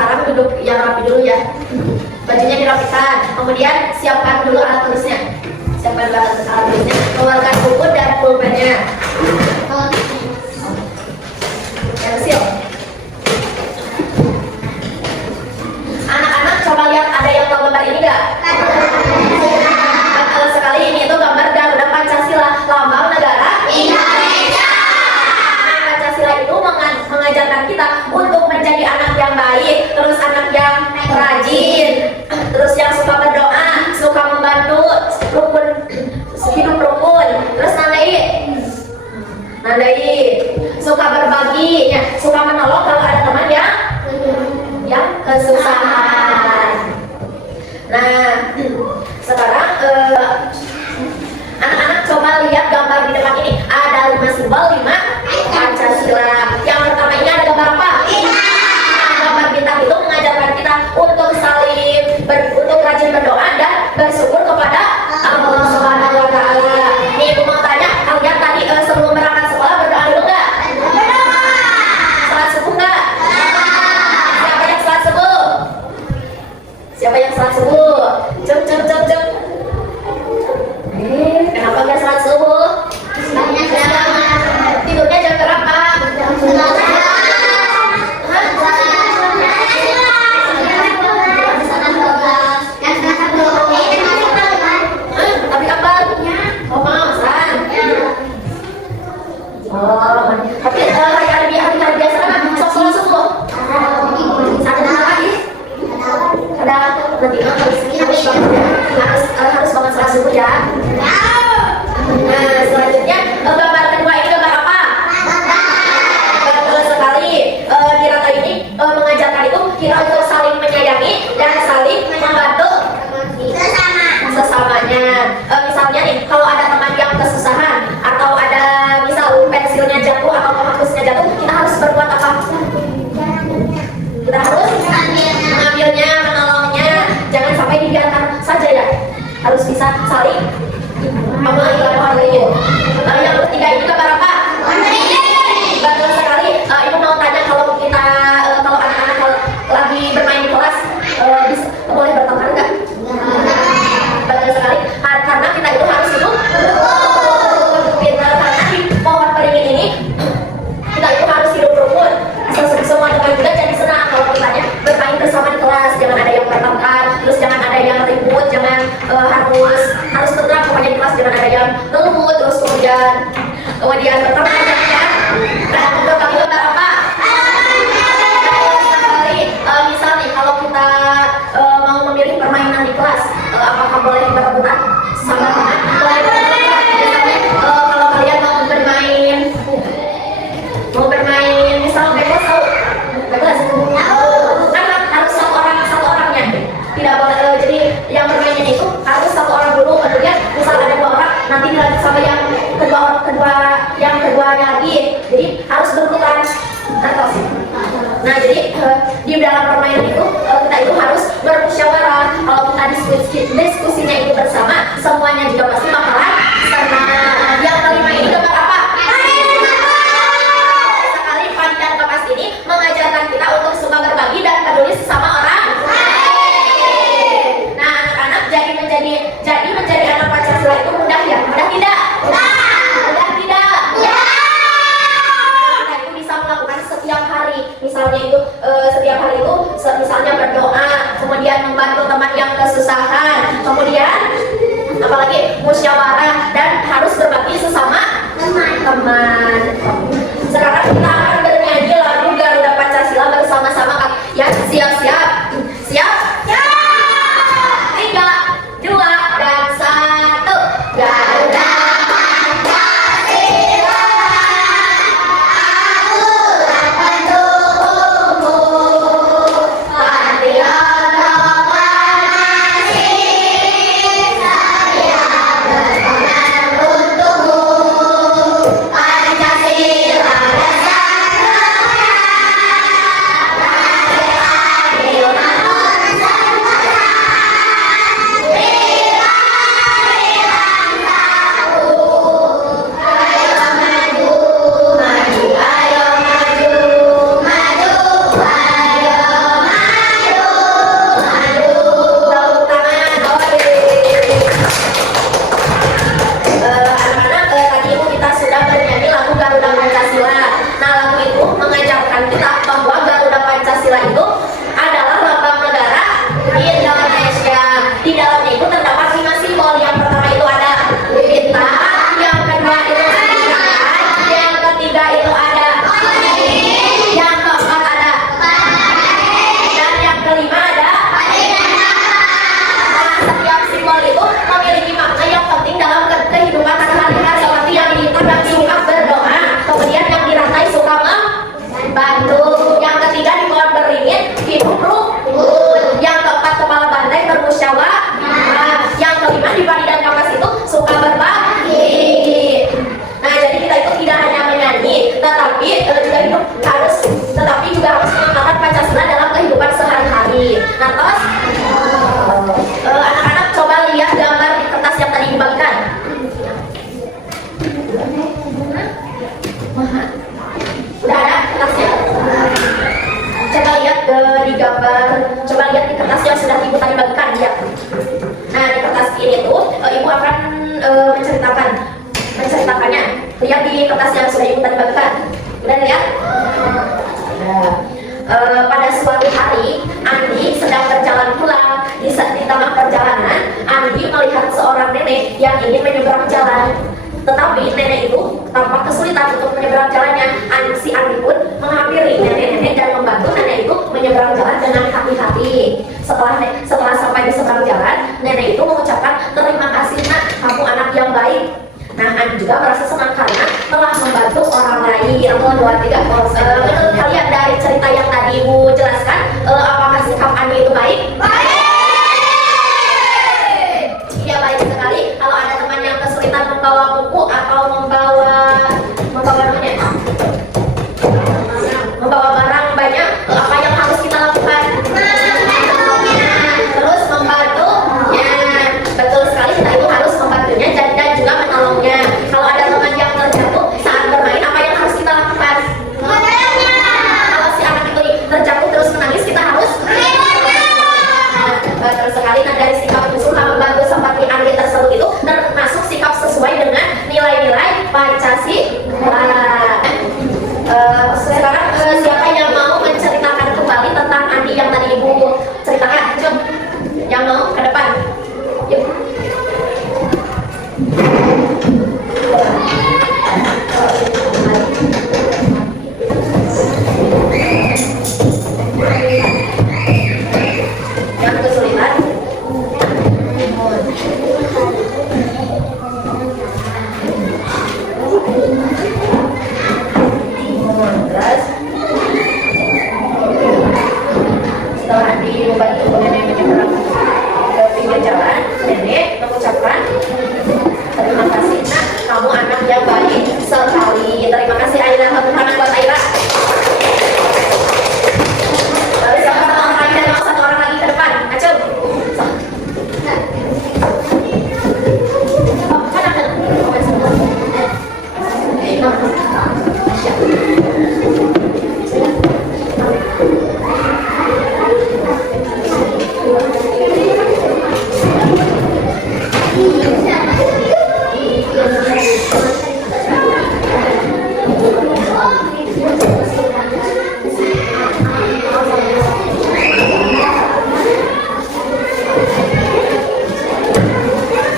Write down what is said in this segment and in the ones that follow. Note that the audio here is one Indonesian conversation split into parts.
sekarang duduk yang rapi dulu ya. Bajunya dirapikan. Kemudian siapkan dulu alat tulisnya. Siapkan alat tulisnya. Keluarkan buku dan pulpennya. Yang kecil. Anak-anak coba lihat, ada yang tahu gambar ini nggak? Betul sekali, ini itu gambar Garuda Pancasila, lambang negara Indonesia. Pancasila itu mengajarkan kita untuk menjadi anak yang baik, terus anak yang rajin, terus yang suka berdoa, suka membantu, rukun, hidup rukun, terus nandai, suka berbagi, ya, suka menolong kalau ada teman yang kesusahan. Nah, sekarang anak-anak coba lihat gambar di depan ini. Ada 5 simbol, 5 Pancasila. Yang pertama ini ada gambar apa? Gambar bintang itu mengajarkan kita untuk saling untuk rajin berdoa dan bersyukur kepada Allah Subhanahu wa Ta'ala. Nih, aku mau tanya, kalian tadi sebelum berangkat sekolah berdoa dulu nggak? Salat subuh nggak? Siapa yang salat subuh? Siapa yang salat subuh? Cep. Kenapa nggak salat subuh? Tidurnya jam berapa? Tapi apa? Oh, San. Oh, tapi hari biasa kan sok sholat subuh. Ada lagi? Ada nanti harus bangun sholat subuh ya. Nah, selanjutnya gambar kedua ini gambar apa? Betul sekali. Kirata ini mengajarkan itu kita untuk saling menyayangi dan saling membantu sesamanya. Misalnya nih, kalau ada teman yang kesusahan atau ada misal pensilnya jatuh atau penghapusnya jatuh, kita harus berbuat apa? Kita harus mengambilnya, menolongnya, jangan sampai dibiarkan saja ya. Harus bisa saling menghargai. Yang ketiga ini gambar apa? Betul sekali. Ibu mau tanya, kalau anak-anak lagi bermain di kelas, boleh bertengkar nggak? Betul sekali. Karena kita itu harus hidup pintar. Karena di pohon beringin ini kita itu harus hidup rukun. Semua teman juga jadi senang kalau kitanya bermain bersama di kelas. Jangan ada yang bertengkar, terus jangan ada yang ribut, jangan harus tenang pokoknya di kelas. Jangan ada yang ngeluh, terus kemudian pertama aja. Nah, gambar apa? Misal nih, kalau kita mau memilih permainan di kelas, apakah boleh berebutan sama teman? Boleh berebutan. Misalnya kalau kalian mau bermain misal bebas kan harus satu orangnya. Tidak boleh, jadi yang bermainnya itu harus satu orang dulu, kemudian misal ada 2 orang, nanti dilanjut sama yang keduanya lagi. Jadi harus berputar. Nah, jadi di dalam permainan itu kita itu harus bermusyawarah. Kalau kita diskusinya itu bersama, semuanya juga pasti bakalan senang. Yang kelima ini gambar apa? Sekali Pandan Kapas ini mengajarkan kita untuk suka berbagi dan peduli sesama orang. Nah, anak-anak jadi menjadi anak Pancasila itu mudah ya? Mudah tidak? Mudah tidak? Kita itu bisa melakukan setiap hari. Misalnya itu setiap hari itu misalnya berdoa, kemudian membantu teman yang kesusahan, kemudian apalagi Coba lihat di kertas yang sudah ibu tadi bagikan ya. Nah di kertas ini tuh ibu akan menceritakannya. Lihat di kertas yang sudah ibu tadi bagikan. Udah lihat? Pada suatu hari Andi sedang berjalan pulang. Di tengah perjalanan Andi melihat seorang nenek yang ingin menyeberang jalan. Tetapi nenek itu tampak kesulitan untuk menyeberang jalannya. Si Andi pun menghampiri nenek dan membantu nenek itu menyeberang jalan dengan hati-hati. Setelah sampai di seberang jalan, nenek itu mengucapkan, "Terima kasih nak, kamu anak yang baik." Nah, Andi juga merasa senang karena telah membantu orang lain. 1, 2, 3. Menurut kalian dari cerita yang tadi ibu jelaskan, apakah sikap Andi itu baik? Baik. Iya, baik sekali. Kalau ada teman yang kesulitan membawa buku atau membawa barang banyak, apa yang harus kita lakukan? Terus membantunya. Betul sekali, kita itu harus membantunya dan juga menolongnya. Kalau ada teman yang terjatuh saat bermain, apa yang harus kita lakukan? Kalau si anak itu terjatuh terus menangis, kita harus betul sekali. Nah, dari sikap berusaha membantu seperti Andi tersebut itu termasuk sikap sesuai dengan nilai-nilai Pancasila. Sekarang siapa yang mau menceritakan kembali tentang Andi yang tadi ibu ceritakan? Coba yang mau ke depan. Yuk. Yang kesulitan. Terus setelah dibantu nenek menyeberang ke pinggir jalan, nenek mengucapkan, "Terima kasih nak, kamu anak yang baik sekali." Terima kasih Aira, tepuk tangan buat Aira. Lalu siapa satu orang lagi dan mau satu orang lagi ke depan? Acung.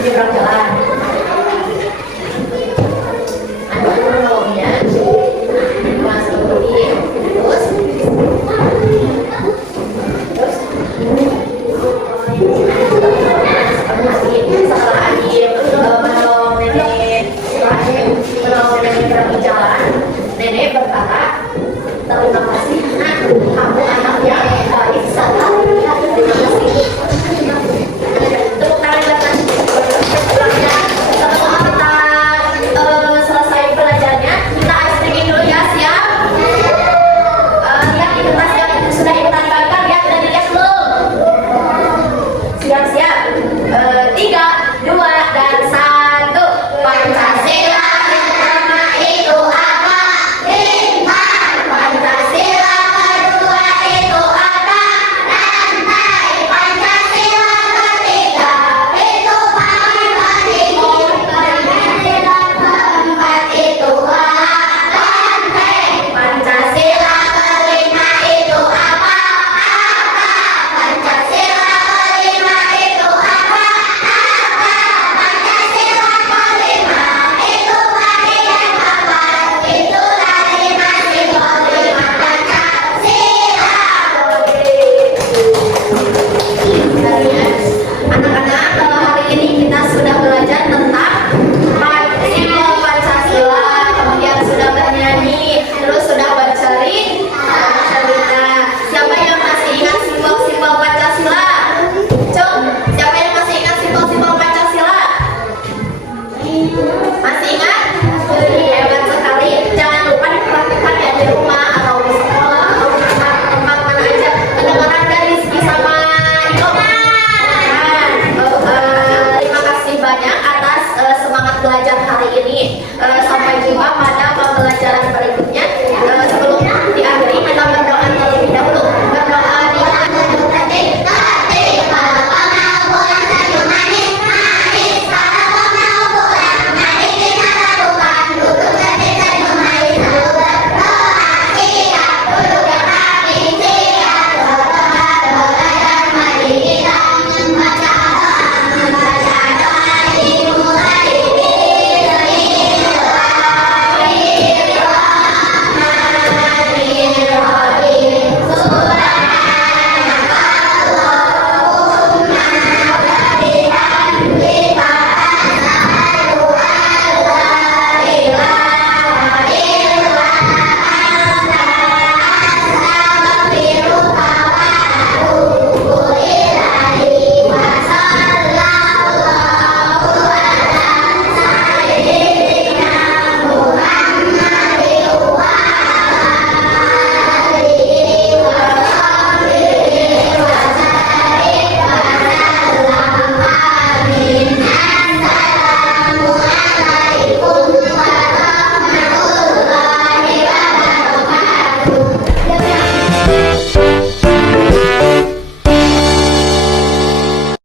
Nyebrang jalan. Ada menolongnya. Masih terus.